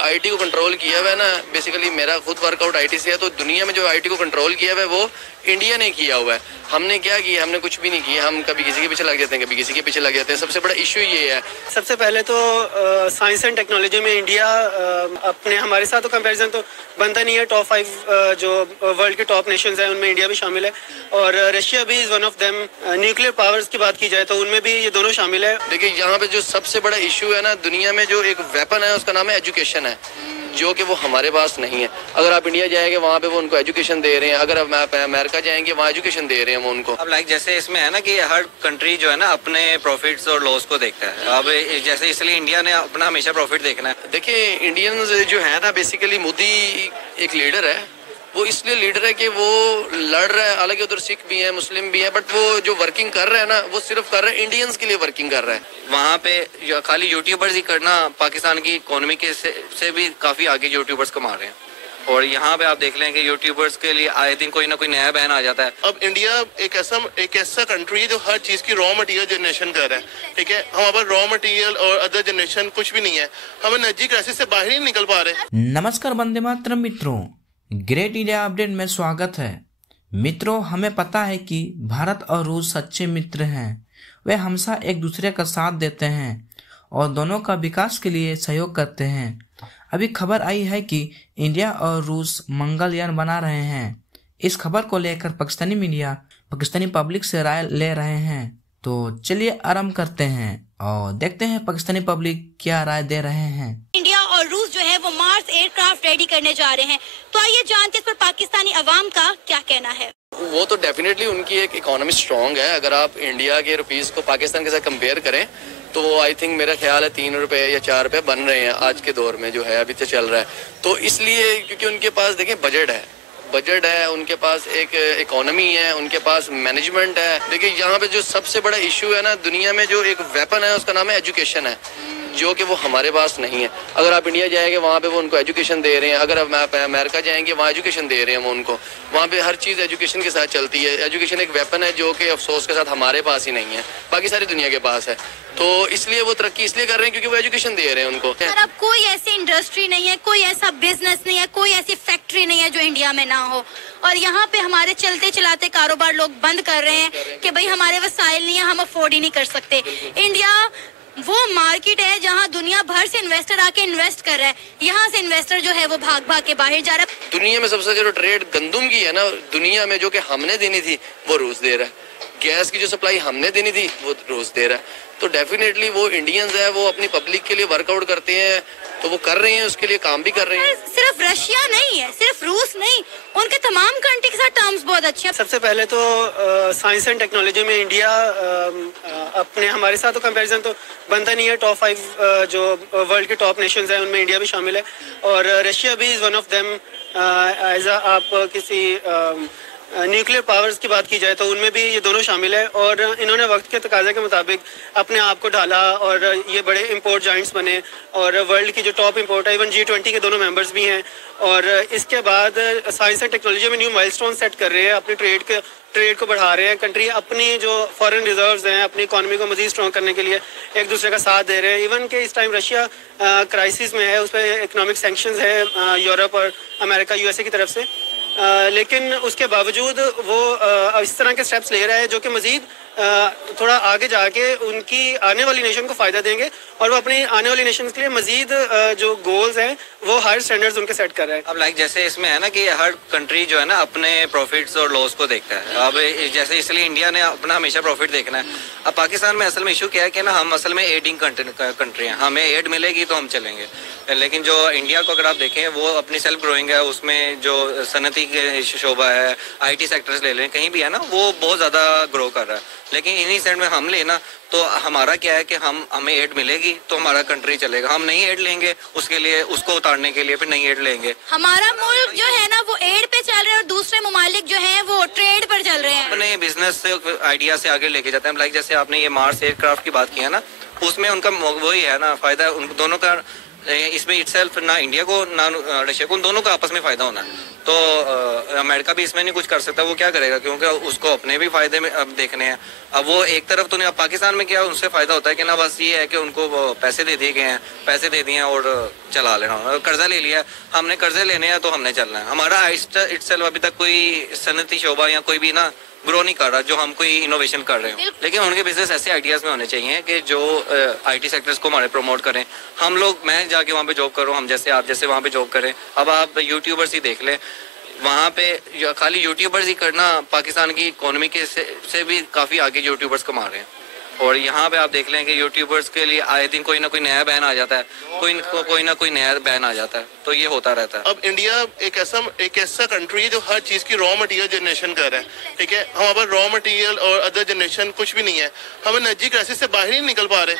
IT को control किया हुआ है ना, बेसिकली मेरा खुद वर्कआउट आईटी से है, तो दुनिया में जो आईटी को कंट्रोल किया हुआ है वो इंडिया ने किया हुआ है। हमने क्या किया? हमने कुछ भी नहीं किया। हम कभी किसी के पीछे लग जाते हैं, कभी किसी के पीछे लग जाते हैं। सबसे बड़ा इशू ये है। सबसे पहले तो साइंस एंड टेक्नोलॉजी में इंडिया अपने हमारे साथ तो कंपैरिजन तो बनता नहीं है। टॉप 5 जो वर्ल्ड के टॉप नेशंस हैं उनमें इंडिया भी शामिल है और रशिया भी is one of them. Nuclear powers की बात की जाए तो उनमें भी ये दोनों शामिल है। देखिए यहाँ पे जो सबसे बड़ा इशू है ना दुनिया में, जो एक वेपन है उसका नाम है एजुकेशन है, जो कि वो हमारे पास नहीं है। अगर आप इंडिया जाएंगे वहाँ पे वो उनको एजुकेशन दे रहे हैं, अगर आप अमेरिका जाएंगे वहाँ एजुकेशन दे रहे हैं वो उनको। अब लाइक जैसे इसमें है ना कि हर कंट्री जो है ना अपने प्रॉफिट्स और लॉस को देखता है। अब जैसे इसलिए इंडिया ने अपना हमेशा प्रॉफिट देखना है। देखिए इंडियंस जो है ना, बेसिकली मोदी एक लीडर है। वो इसलिए लीडर है कि वो लड़ रहा है, हालांकि उधर सिख भी है, मुस्लिम भी है, बट वो जो वर्किंग कर रहा है ना वो सिर्फ कर रहा है इंडियंस के लिए वर्किंग कर रहा है। वहाँ पे खाली यूट्यूबर्स ही करना, पाकिस्तान की इकोनॉमी के से भी काफी आगे यूट्यूबर्स कमा रहे हैं। और यहाँ पे आप देख लें कि यूट्यूबर्स के लिए आए दिन कोई ना कोई नया बैन आ जाता है। अब इंडिया एक ऐसा कंट्री है जो हर चीज की रॉ मटेरियल जनरेशन कर रहा है, ठीक है। हमारे पास रॉ मटेरियल और अदर जनरेशन कुछ भी नहीं है। हम एनर्जी क्राइसिस से बाहर ही निकल पा रहे। नमस्कार वंदे मातरम मित्रों, ग्रेट इंडिया अपडेट में स्वागत है। मित्रों, हमें पता है कि भारत और रूस सच्चे मित्र हैं। वे हमेशा एक दूसरे का साथ देते हैं और दोनों का विकास के लिए सहयोग करते हैं। अभी खबर आई है कि इंडिया और रूस मंगलयान बना रहे हैं। इस खबर को लेकर पाकिस्तानी मीडिया पाकिस्तानी पब्लिक से राय ले रहे हैं। तो चलिए आरंभ करते हैं और देखते हैं पाकिस्तानी पब्लिक क्या राय दे रहे हैं। इंडिया और रूस जो है वो मार्स एयरक्राफ्ट रेडी करने जा रहे हैं, तो आइए जानते हैं इस पर पाकिस्तानी अवाम का क्या कहना है। वो तो डेफिनेटली उनकी एक इकोनॉमी स्ट्रांग है। अगर आप इंडिया के रुपीस को पाकिस्तान के साथ कंपेयर करें तो वो आई थिंक मेरा ख्याल है 3 रुपए या 4 रुपए बन रहे हैं आज के दौर में, जो है अभी तो चल रहा है। तो इसलिए क्योंकि उनके पास देखें बजट है, उनके पास एक इकोनॉमी है, उनके पास मैनेजमेंट है। देखिए यहाँ पे जो सबसे बड़ा इशू है ना दुनिया में, जो एक वेपन है उसका नाम है एजुकेशन है, जो कि वो हमारे पास नहीं है। अगर आप इंडिया जाएंगे वहाँ पे वो उनको एजुकेशन दे रहे हैं, अगर आप अमेरिका जाएंगे वहाँ एजुकेशन दे रहे हैं वो उनको। वहाँ पे हर चीज़ एजुकेशन के साथ चलती है। एजुकेशन एक वेपन है जो कि अफसोस के साथ हमारे पास ही नहीं है, बाकी सारी दुनिया के पास है। तो इसलिए वो तरक्की इसलिए कर रहे हैं क्योंकि वो एजुकेशन दे रहे हैं उनको। सर, अब कोई ऐसी इंडस्ट्री नहीं है, कोई ऐसा बिजनेस नहीं है, कोई ऐसी फैक्ट्री नहीं है जो इंडिया में ना हो। और यहाँ पे हमारे चलते चलाते कारोबार लोग बंद कर रहे हैं कि भाई हमारे वसाइल नहीं है, हम अफोर्ड ही नहीं कर सकते। इंडिया वो मार्केट है जहाँ दुनिया भर से इन्वेस्टर आके इन्वेस्ट कर रहा है। यहाँ से इन्वेस्टर जो है वो भाग भाग के बाहर जा रहा है। दुनिया में सबसे जो ट्रेड गंदम की है ना दुनिया में, जो कि हमने देनी थी वो रूस दे रहा है। गैस की जो सप्लाई हमने देनी थी वो रूस दे रहा है। तो डेफिनेटली वो इंडियंस है, वो अपनी पब्लिक के लिए वर्कआउट करते हैं, तो वो कर रहे हैं, उसके लिए काम भी कर रहे हैं। सिर्फ रशिया नहीं है, सिर्फ रूस नहीं, उनके तमाम कंट्री के साथ टर्म्स बहुत अच्छे हैं। सबसे पहले तो साइंस एंड टेक्नोलॉजी में इंडिया अपने हमारे साथ तो कंपैरिजन तो बनता नहीं है। टॉप 5 जो वर्ल्ड के टॉप नेशंस हैं उनमें इंडिया भी शामिल है और रशिया भी is one of them. As आप किसी न्यूक्लियर पावर्स की बात की जाए तो उनमें भी ये दोनों शामिल है और इन्होंने वक्त के तकाजे के मुताबिक अपने आप को ढाला और ये बड़े इंपोर्ट जाइंट्स बने और वर्ल्ड की जो टॉप इंपोर्ट है, इवन G20 के दोनों मेंबर्स भी हैं। और इसके बाद साइंस एंड टेक्नोलॉजी में न्यू माइलस्टोन सेट कर रहे हैं, अपने ट्रेड को बढ़ा रहे हैं। कंट्री अपनी जो फॉरेन रिजर्व्स हैं, अपनी इकोनॉमी को मजीद स्ट्रॉन्ग करने के लिए एक दूसरे का साथ दे रहे हैं। इवन के इस टाइम रशिया क्राइसिस में है, उस पर इकोनॉमिक सैंक्शंस है यूरोप और अमेरिका USA की तरफ से। लेकिन उसके बावजूद वो इस तरह के स्टेप्स ले रहा है जो कि मजीद थोड़ा आगे जाके उनकी आने वाली नेशन को फ़ायदा देंगे और वो अपनी आने वाली नेशन के लिए मजीद जो गोल्स हैं वो हायर स्टैंडर्ड्स उनके सेट कर रहे हैं। अब लाइक जैसे इसमें है ना कि हर कंट्री जो है ना अपने प्रॉफिट्स और लॉस को देखता है। अब जैसे इसलिए इंडिया ने अपना हमेशा प्रॉफिट देखना है। अब पाकिस्तान में असल में इशू क्या है कि ना हम असल में एडिंग कंट्री हैं, हमें एड मिलेगी तो हम चलेंगे। लेकिन जो इंडिया को अगर आप देखें वो अपनी सेल्फ ग्रोइंग है, उसमें जो सनती शोबा है, IT सेक्टर्स ले लें, कहीं भी है ना वो बहुत ज़्यादा ग्रो कर रहा है। लेकिन इन्हीं सेंड में हम लेना तो हमारा क्या है कि हमें एड मिलेगी तो हमारा कंट्री चलेगा। हम नहीं एड लेंगे उसके लिए, उसको उतारने के लिए फिर नहीं एड लेंगे। हमारा मुल्क जो है ना वो एड पे चल रहा है और दूसरे ममालिक जो है वो ट्रेड पर चल रहे हैं, अपने बिजनेस से आइडिया से आगे लेके जाते हैं। लाइक जैसे आपने ये मार्स एयरक्राफ्ट की बात की है ना, उसमें उनका वही है ना फायदा, उन दोनों का इसमें इटसेल्फ ना इंडिया को ना रशिया को, उन दोनों का आपस में फायदा होना है। तो अमेरिका भी इसमें नहीं कुछ कर सकता, वो क्या करेगा, क्योंकि उसको अपने भी फायदे में अब देखने हैं। अब वो एक तरफ तो नहीं, अब पाकिस्तान में क्या उनसे फायदा होता है कि ना बस ये है कि उनको पैसे दे दिए गए हैं, पैसे दे दिए हैं और चला लेना, कर्जा ले लिया, हमने कर्जे लेने हैं तो हमने चलना है। हमारा इटसेल्फ अभी तक कोई सनती शोभा या कोई भी ना ग्रो नहीं कर रहा जो हम कोई इनोवेशन कर रहे हो। लेकिन उनके बिजनेस ऐसे आइडियाज में होने चाहिए कि जो आईटी सेक्टर्स को हमारे प्रमोट करें। हम लोग, मैं जाके वहाँ पे जॉब कर रहा हूँ, हम जैसे आप जैसे वहाँ पे जॉब करें। अब आप यूट्यूबर्स ही देख लें, वहाँ पे खाली यूट्यूबर्स ही करना पाकिस्तान की इकोनॉमी के से भी काफ़ी आगे यूट्यूबर्स कमा रहे हैं। और यहाँ पे आप देख लें कि यूट्यूबर्स के लिए आए दिन कोई ना कोई नया बैन आ जाता है, कोई ना कोई नया बैन आ जाता है, तो ये होता रहता है। अब इंडिया एक ऐसा कंट्री है जो हर चीज़ की रॉ मटेरियल जनरेशन कर रहा है, ठीक है। हमारे पास रॉ मटेरियल और अदर जनरेशन कुछ भी नहीं है, हम एनर्जी क्राइसिस से बाहर ही नहीं निकल पा रहे।